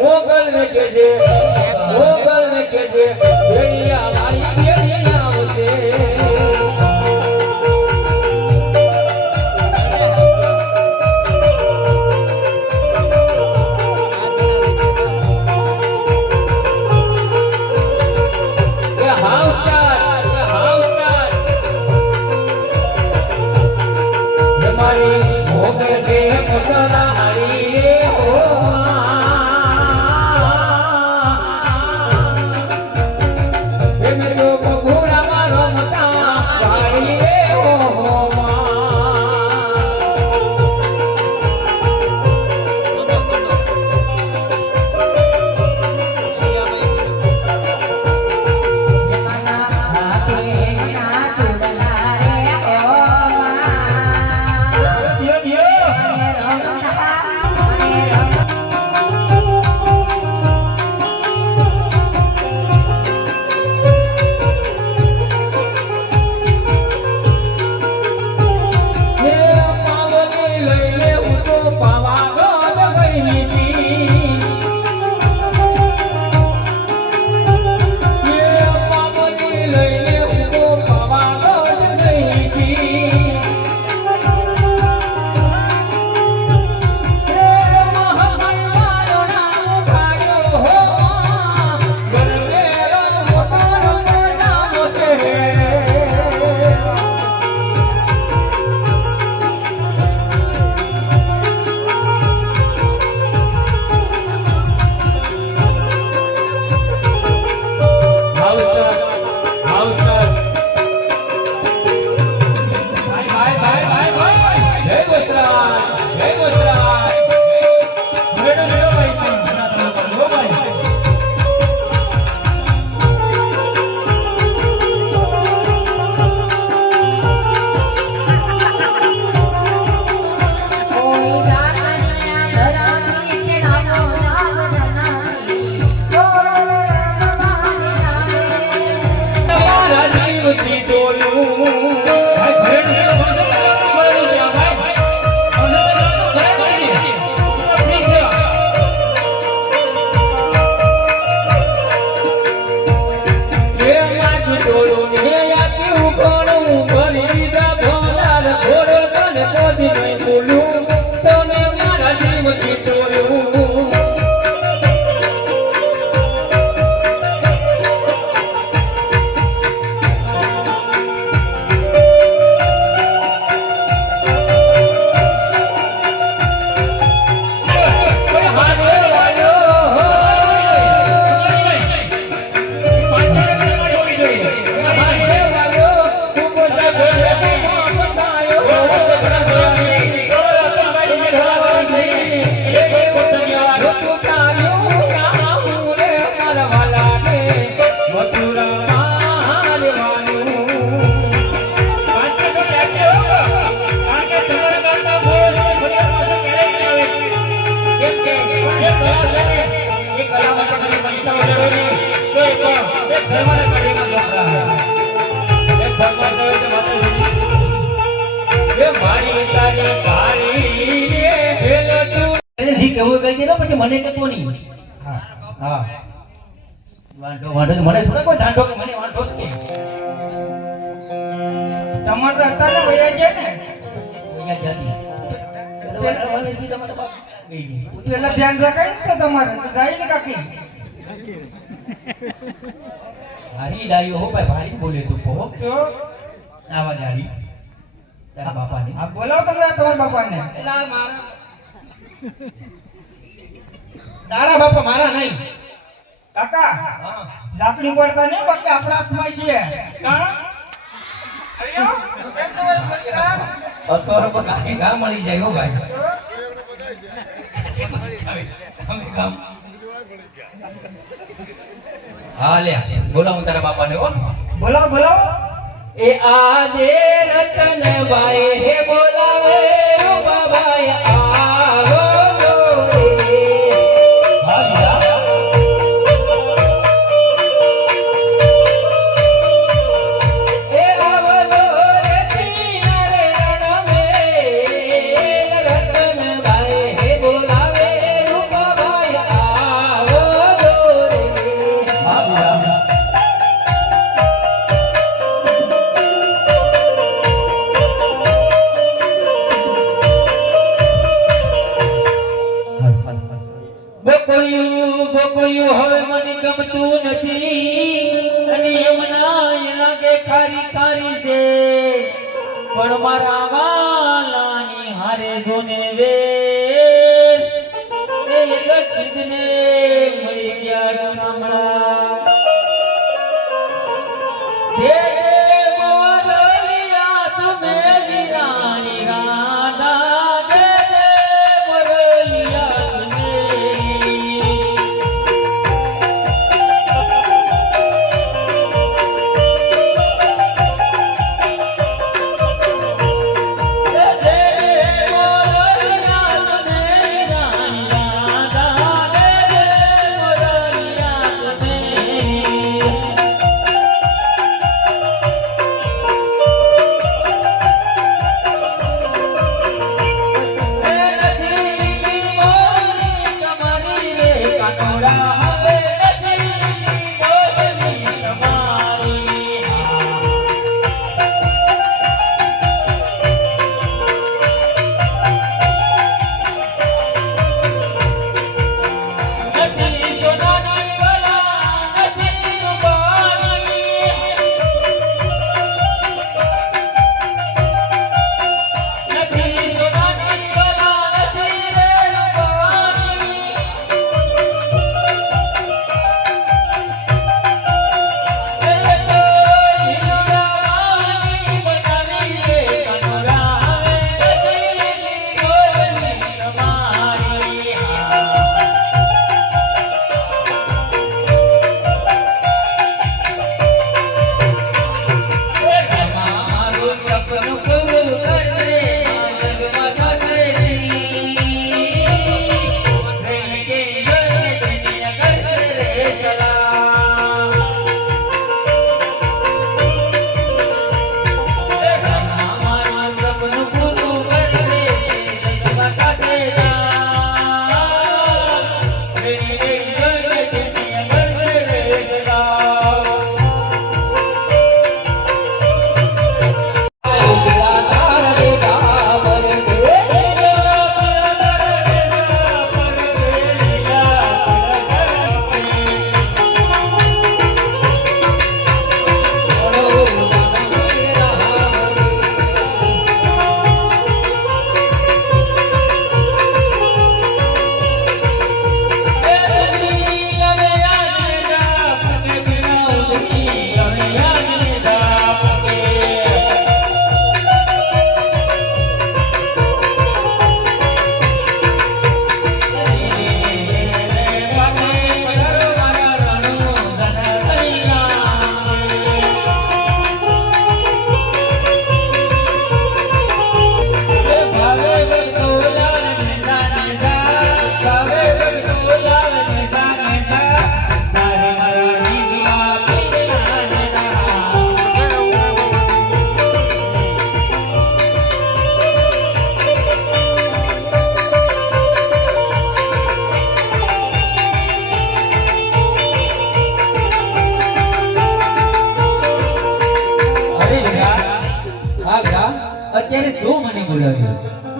મોગલ ને કે છે ભેડિયા વાળી ભેડી આવશે મને કતો નહીં હા વાંધો મને થોડા કોઈ ઢાંઢો કે મને વાંધો છે તમાર તો અત્યારે વયા જાય ને વયા જાતી મને જી તમારા બાપ ગઈ ગઈ પેલા ધ્યાન રાખાય ને તમારે જાય ને કાકી હારી ડાયો હો ભાઈ ભારી બોલે તું પો આવા ગાડી તારા બાપાને આ બોલાવ તમે તમારા બાપાને એલા મારા તારા બાપા મારા નહીં કાકા લાકડી પડતા ને બાકી આપણા હાથમાં છે કા અયો કેમ છો નમસ્કાર અત્યારે પર કાકી ગામ મળી જાય હો ભાઈ તમે કામ હા લે બોલાવું તારા બાપાને હો બોલાવો બોલાવો એ આજે રતનભાઈ હે બોલાવે રૂપાભાઈ આવો જો રે એ આવો જો રે તીનારે રણમે રતનભાઈ હે બોલાવે રૂપાભાઈ આવો ગોકળિયું ગોકળિયું હવે મને ગમતું નથી અને યમુના એના કે ખારી ખારી છે પણ મારા વાલાની હારે જોને વે એ ગસીદને મળી ગયા સાંભળા દે મોરલિયા તુમે રાણી રાધા દે મોરલિયા અત્યારે શું મને બોલાવ્યો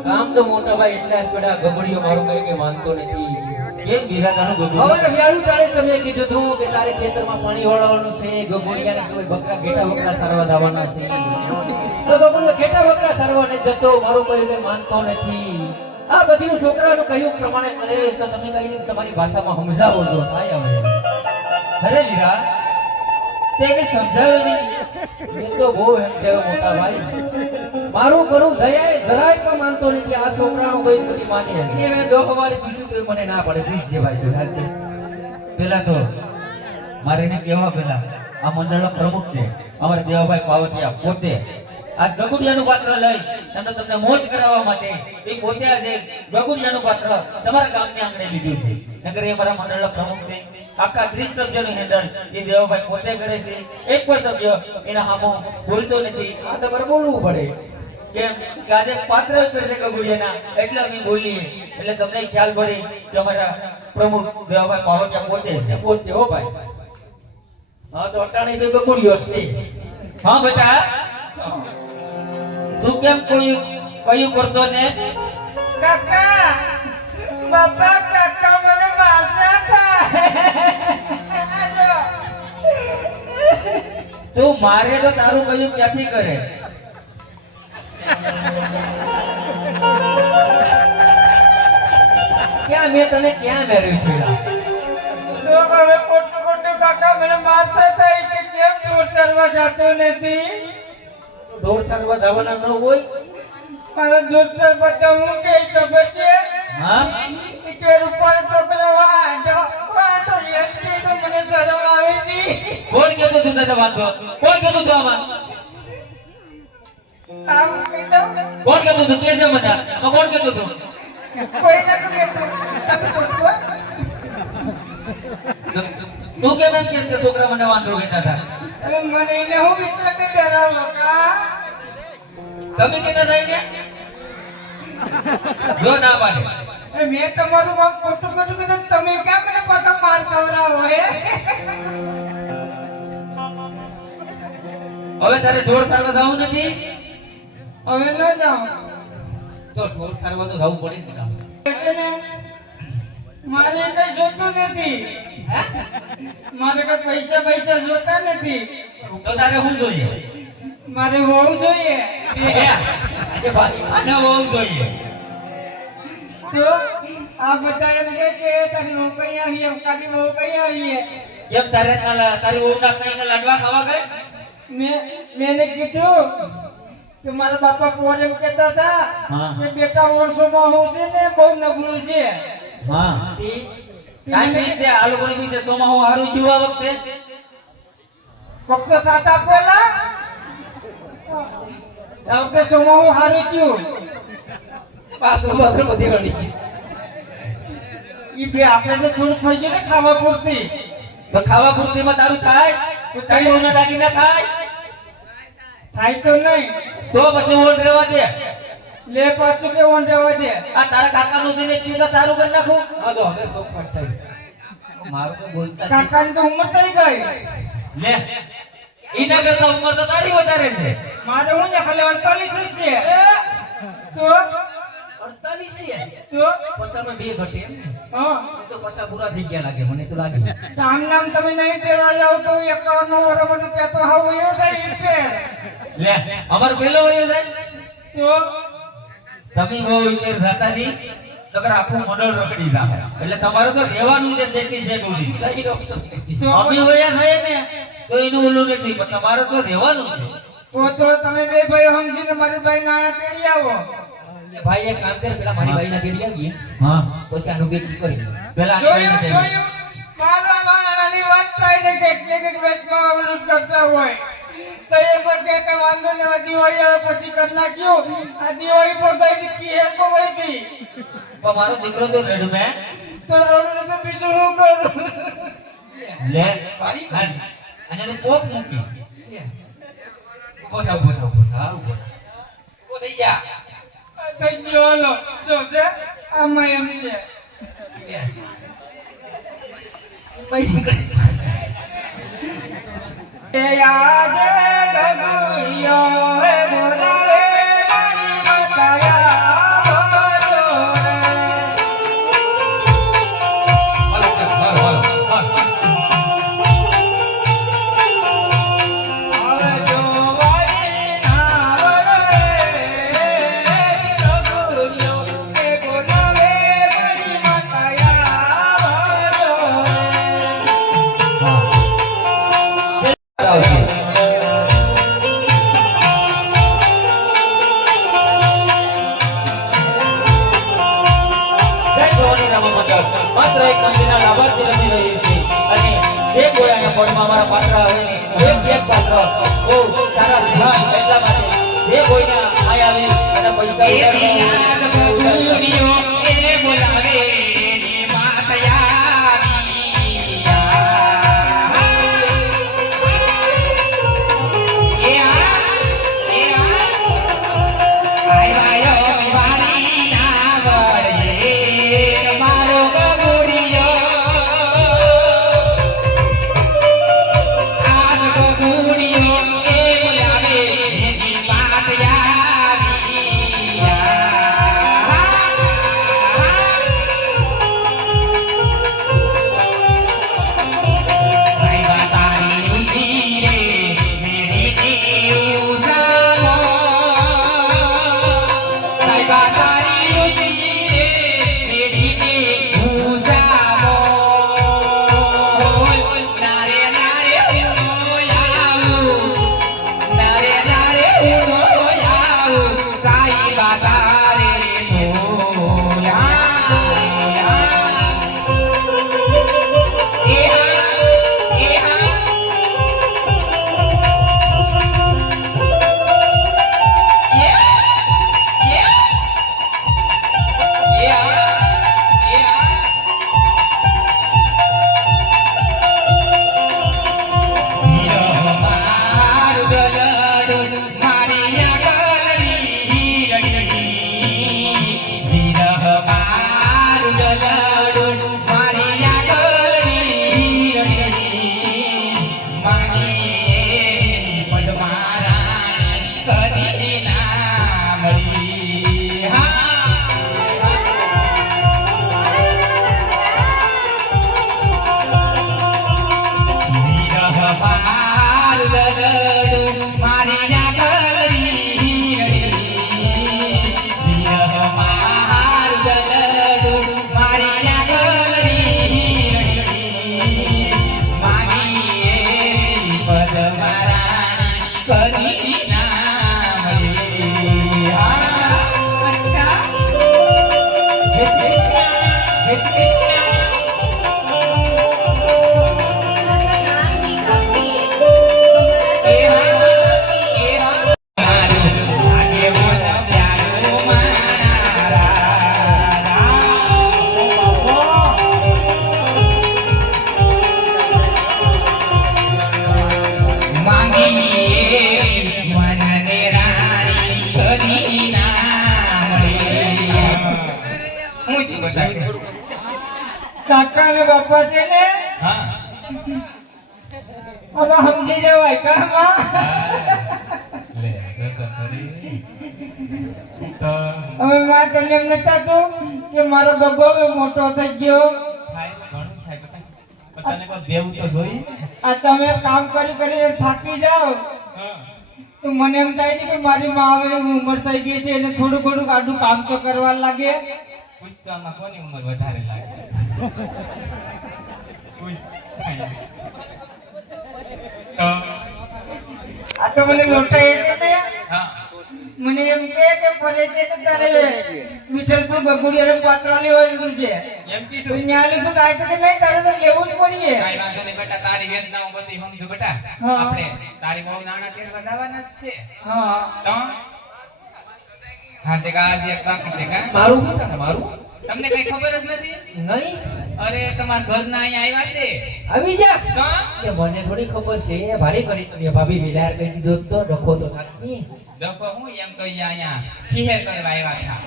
કામ તો મોટા ભાઈ એટલા જ પડ્યા ગગડીઓ મારું કઈ કે માનતો નથી કેમ બિરાદાનું ગગડું હવે વ્યારું કાળે તમે કીધું હતું કે તારે ખેતરમાં પાણી વળવાનું છે ગગડીયાને કોઈ બકરા ઘેટા બકરા સારવા દાવાના છે તો ગગડીઓ ઘેટા બકરા સારવા ને જતો મારું કઈ કે માનતો નથી આ બધીનું છોકરાનું કહ્યું પ્રમાણે મને તો તમે કઈ તમારી ભાષામાં સમજાવો તો થાય હવે અરે વીરા તેને સમજાવ્યો નહીં એ તો બહુ એમ છે મોટા ભાઈ મારું કરું દયા જરાય પણ માનતો નથી આ છોકરાનું કોઈ બધી માની હતી મેં દોખવારે પૂછ્યું તો મને ના પડે પૂછજે ભાઈ તું હાલ પેલા તો મારે એને કહેવા પેલા આ મંડળનો પ્રમુખ છે અમારે દેવાભાઈ પાવટિયા પોતે આ ગગુડિયાનું પાત્ર લઈ અને તમને મોજ કરાવવા માટે એ પોતે આજે ગગુડિયાનું પાત્ર તમારા ગામની આંગણે લીધું છે નગર એ મારા મંડળનો પ્રમુખ છે આખા 30 સભ્યોનું હેન્ડલ એ દેવાભાઈ પોતે કરે છે એક કોઈ સભ્ય એના સામો બોલતો નથી આ તમારે બોલવું પડે કેમ કે આજે પાત્ર જ છે ગગુડિયાના એટલે અમે બોલીએ એટલે તમને ખ્યાલ પડે કે અમારા પ્રમુખ દેવાભાઈ પાવટિયા પોતે છે પોતે હો ભાઈ હા તો અટાણે તો ગગુડિયો છે હા બેટા તું કેમ કોઈ કયું કરતો ને કાકા બાપા કાકા મને માર મારે તો તારું કયું ક્યાંથી કરે? ક્યાં મેં તને ક્યાં મેળવી છોડ્યા? તો હવે ખોટું ખોટું કાકા મને મારતા હતા કે કેમ ઢોર ચરવા જતો નથી. ઢોર ચારવા જવાના ન હોય? મારા દોસ્તર બધા હું કે ખબર છે હા કે રૂપાળ છોકરો વાંઢો વાંઢો એટલી તો મને શરમ આવે ની. કોણ કહેતું તું તને વાંધો? કોણ કહેતું તું આમાં? આમ કીધું કોણ કહેતું તું? કે છે મને આમાં કોણ કહેતું તું? કોઈ નતું કહેતું. તમે તો કહો. તું કેમ એમ કહેશ કે છોકરા મને વાંધો કહેતા હતા? હવે મને એને હું વિશ્વાસ કે ડરાવો કા. તમે કહેતા હતા એને? જો ના પાડે મેં તમારું કામ ખોટું ખોટું કીધું તમે કેમ મને પાછા માર ખવડાવો હે. હવે તારે ઢોર ચારવા જવું નથી? હવે ન જાઓ તો ઢોર ચારવા તો જવું પડે જ ને. છે ને મારે કઈ જોતું નથી. મારે કઈ પૈસા પૈસા જોતા નથી. તો તારે શું જોઈએ? મારે હોવું જોઈએ. એ ભાઈ અને હોવું જોઈએ. તો આ બધા એમ કે તારી વહુ કઈ આવી એમ તારી વહુ કઈ આવી કેમ તારે તારી વહુ ના કઈ લાડવા ખાવા ગઈ? મેં કીધું કે મારા બાપા પોરે એમ કહેતા હતા હા. કે બેટા વર્ષોમાં હું છે ને બહુ નબળું છે. હા કાઈ બી છે આ લોકો બી છે સોમાં હું હારું જીવા વખતે કોક તો સાચા બોલા. આ વખતે સોમાં હું હારું થયું. પાછું પાછું બધી વળી ગઈ. ઈ બે આપણે તો થોડું થઈ ગયું ને ખાવા પૂરતી. તો ખાવા પૂરતીમાં તારું થાય? તો તારી વહુના દાગીના થાય? થાય તો નહીં. તો પછી ઓળ રહેવા દે. લે પાછું કે ઓન રહેવા દે. આ તારા કાકાનું જેને થયું તો તારું કરી નાખું. હા તો હવે તો ફટ થઈ. મારું તો બોલતા જ નહીં. કાકાની તો ઉંમર થઈ ગઈ. લે ઈના કરતા ઉંમર તો તારી વધારે છે. મારે હું ને ખાલી 48 છે. તો 48 છે. તો પસામાં બે ઘટે એમ ને? હા તો પસા પૂરા થઈ ગયા લાગે મને તો લાગે. આમ નામ તમે નહીં તેડવા જાવ તો 51 વર્ષ મને ત્યાં તો હાવ વયો જાય ઈ ફેર. લે અમાર પેલો વયો જાય. તો તમે બહુ ઈમેર જાતા ની નકર આખું મંડળ રખડી જાહે. એટલે તમારું તો રહેવાનું છે સેટી સેટુડી. લઈ લો અફસોસ નથી. તો અમે વયા થાય ને તો એનું ઓલું નથી પણ તમારું તો રહેવાનું છે. તો તમે બે ભાઈ સમજીને મારી ભાઈ નાણા તેડી આવો. એ ભાઈ એક કામ કર પેલા મારી ભાઈના તેડી આવી હા પછી આનું બેકી કરી. પેલા જોયું જોયું મારા નાણાની વાત થાય ને કે એક વેચમાં ઓલું જ કરતા હોય. તો એ બધે કે વાંધો ને દિવાળી આવે પછી કરી નાખ્યું. આ દિવાળી પર ગઈ કી હે કો વઈ ગઈ. પણ મારો દીકરો તો રેડમે તો રોડું તો બીજું હું કરું. લે પાડી અને તો પોક મૂકી. ઉભો થા ઉભો થા ઉભો થા ઉભો થા. ઉભો થઈ જા. થઈ ગયો લો જો છે આમાં એમ છે. એ આજે ગગુડિયો હે બોલાવે મારી માતાયા બોલો રે. હવે જો વાળી ના વરે ગગુડિયો હે બોલાવે મારી માતાયા બોલો રે. આવશે. જય ભવાની રામ મંડળ માત્ર એક મંદિરના લાભાર્થી રમી રહ્યું છે અને જે કોઈ અહીંયા પડમાં અમારા પાત્ર આવે ને એક પાત્ર બહુ સારા છે એટલા માટે જે કોઈના આયા આવે અને પૈસા કાકા ને બાપા છે ને હા હવે સમજી જવાય કામાં લે જો તો ખરી. તો હવે માં તને એમ નતા તું કે મારો ગગો હવે મોટો થઈ ગયો થાય ઘણું થાય બેટા. પણ તને કોઈ દેવું તો જોઈએ ને. આ તમે કામ કરી કરીને થાકી જાઓ હા તો મને એમ થાય ને કે મારી માં હવે ઉંમર થઈ ગઈ છે એને થોડું થોડું આડું કામ તો કરવા લાગે પૂછતામાં કોની ઉંમર વધારે લાગે? પૂછ. તો આ તો મને મોટા એ છે ને હા મને એમ કે ફરે છે ને તારે વિઠ્ઠલપુર ગગુડિયાનું પાત્ર લેવાનું છે એમ તો કીધું. ન્યા લીધું તો આ તો કે નહીં તારે તો લેવું જ પડીએ કાંઈ વાંધો નહીં બેટા, તારી વેદના હું બધી સમજુ બેટા. હા. આપણે તારી બહુ નાના તેડવા જવાના જ છે. હા તો હા છે કે આજે એક બાકી છે કા? મારું શું કાકા મારું તમને કઈ ખબર જ નથી? નહીં અરે તમારા ઘરના અહીંયા આવ્યા છે. આવી જા તો કે મને થોડી ખબર છે ભારી કરી તો ભાભી વિલાર કહી દીધો તો ડખો તો થાકી દેખો હું એમ કહીએ અહીંયા ખીહેર કરવા આવ્યા હતા.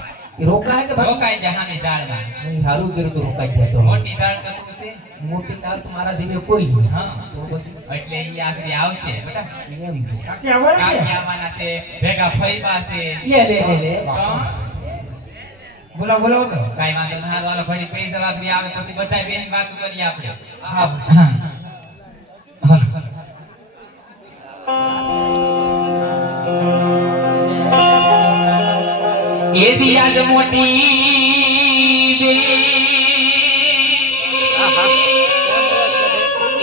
રોકાય કે ભાઈ રોકાઈ જા હાની ઝાડમાં. નહીં સારું કર્યું તો રોકાઈ ગયા તો મોટી ઝાડ તો છે. મોટી તાર તો મારા ધીમે કોઈ નહીં હા. તો પછી એટલે ઈ આખરી આવશે બેટા. એમ તો. કાકી આવવાનું છે કાકી આવવાના છે, ભેગા ફઈબા છે. લે તો બોલો બોલો કાંઈ વાંધો નહીં. હારું હાલો ઘડી પૈસા વાપરી આવે પછી બધાય બેહીને વાતો કરીએ આપણે. હા હાલો હાલો. એ દિયાજ મોટી બે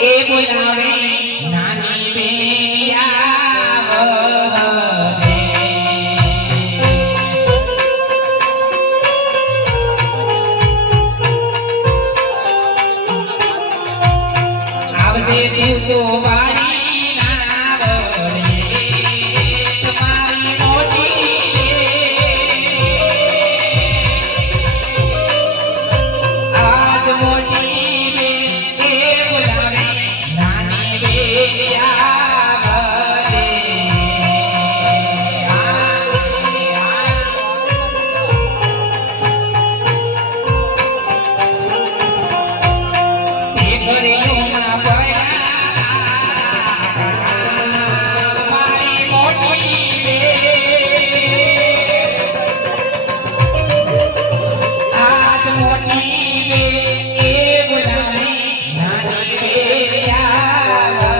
એ બોલાવે નાની બે આવે. આવજે તું તો વાળી ના વળે તમારી મોટી આજ મોટી બે એ બોલાવે નાની બે આવે. તે કર્યુંના પયા મારી મોટી બે આજ મોટી બે એ બોલાવે નાની બે આવે.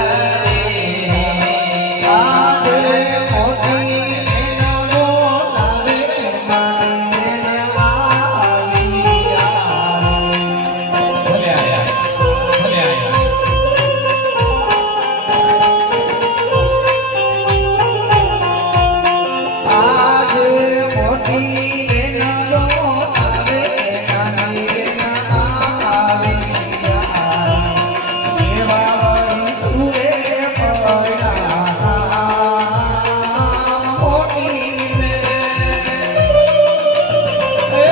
આજ મોટી એનો બોલાવે નાની બે આવી. ભલે આયા ભલે આયા. આજ મોટી એનો આવે નાની આવે દેવાળી તુરે પડા મોટી ને એ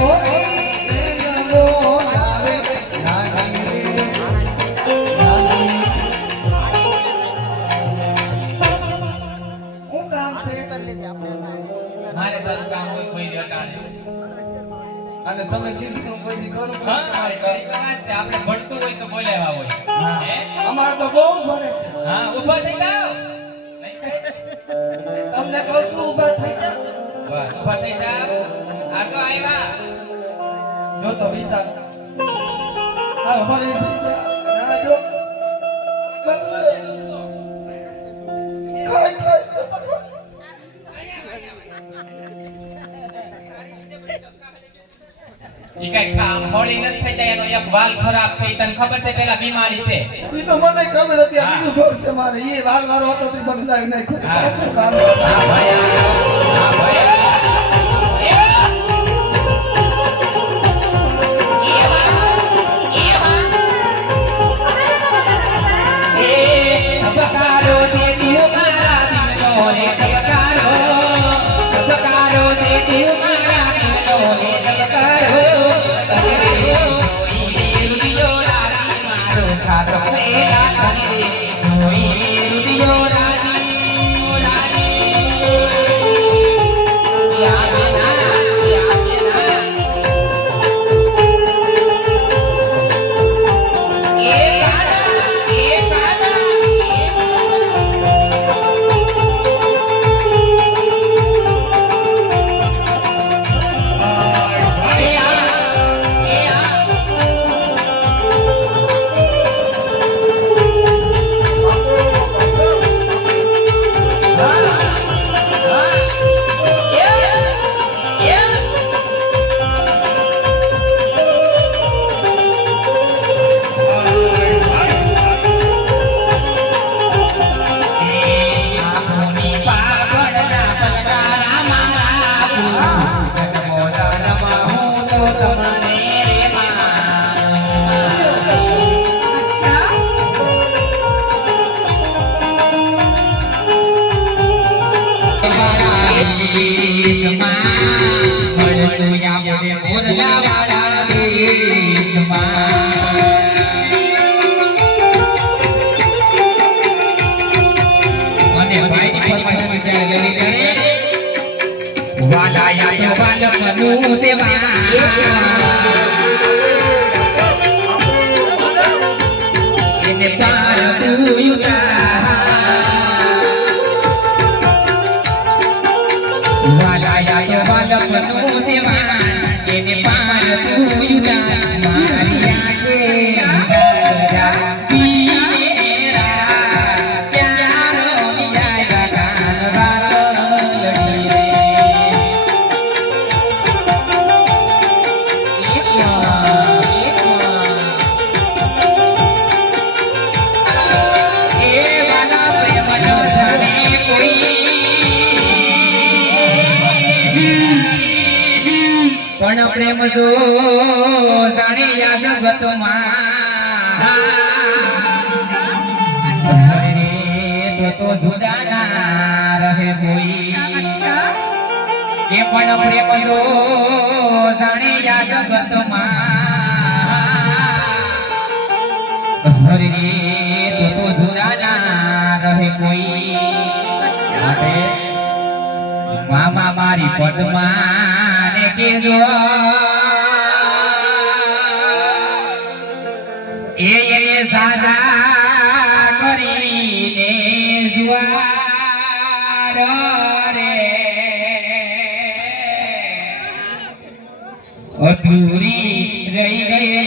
મોટી એનો આવે નાની હું કામ છે મારે તારું કામ હોય કોઈ દી અટાણે. અને તમે સીધું કોઈ દી ખરું હા, એટલે વાત છે. આપણે ભણતું હોય તો બોલાવ્યા હોય. હે? અમારે તો બહુ ભણે છે હા, ઊભા થઈ જાઓ. તમને કહું છું ઊભા થઈ જાઓ બસ, ઊભા થઈ જાઓ. આ તો આવ્યા. જો તો વિશાલ આ અમારે થઈ ગયા અને આ જો ખાય ખાય તો પકડો. ઈ કાંઈ કામ હોળી નથી થઈ જાય એનો એક વાલ ખરાબ છે. ઈ તને ખબર છે પેલા બીમારી છે. ઈ તો મને ખબર હતી આ બીજું ઘર છે મારે એ વાલ વાળો હતો તે બદલાવી નાખ્યો હા. પાછું કામ હા, ભાઈ. હા, ભાઈ. ધબકારો છે દિલ મારા દિલનો રે ધબકારો. ધબકારો છે દિલ મારા દિલનો રે ધબકારો. ઈ રુદિયો રાજી મારો છાતો છે રાજી. ઈ રુદિયો રાજી રાજી. બાલકનું સેવા એને પારવું વાલાયા બાલકનું સેવા એને પારવું મારી આંખે પણ પ્રેમ જો જાણે યાદ જગતમાં તો જુદા ના રહે કોઈ કે પણ પ્રેમ જો જાણે યાદ જગતમાં હરે તો જુદા ના રહે કોઈ મામા મારી પદ્મા ને કેજો એ સાદા કરીને જુવાર રે અધૂરી રહી ગઈ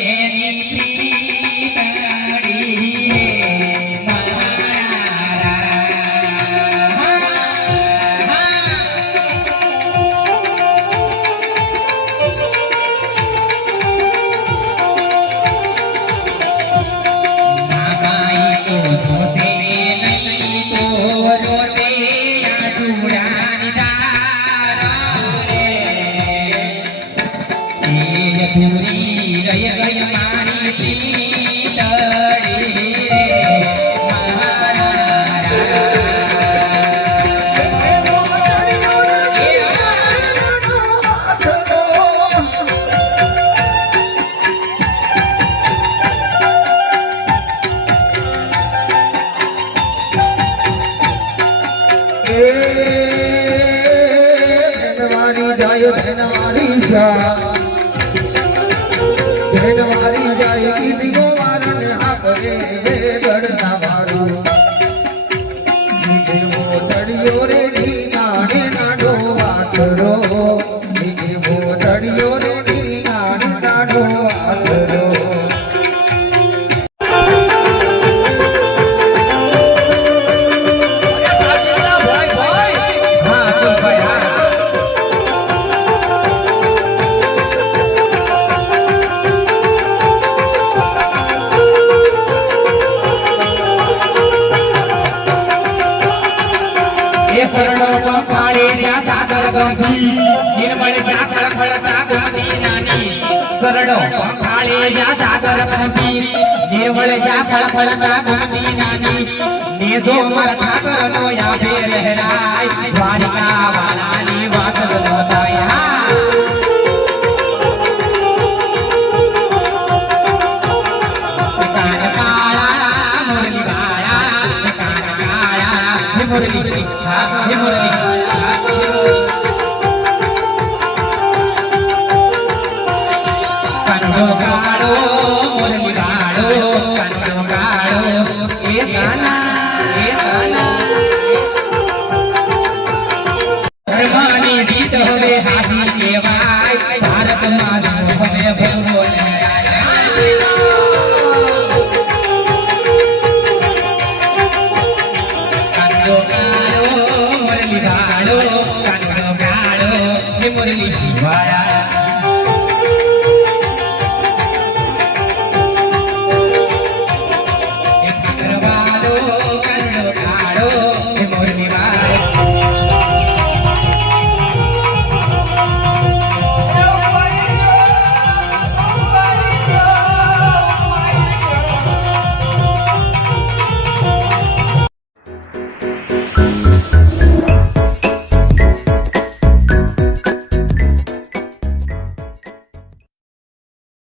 ધનવારી જાય દીવો વારન આપરે ગડના મારું દેવો તળિયો રે નીનાને નાડો આખરો દેવો તળિયો રે નીનાને નાડો આખરો સરડો ખાલે જા સાગર કંઠી નિર્મળ જા ફળ ફળતા ગોમતી નાની ને જો મર ઠાકર નો યાદે રહેરાય દ્વારિકા વાલાની વાત નો થાય કાળા મુરલી વાળા કાળા મુરલી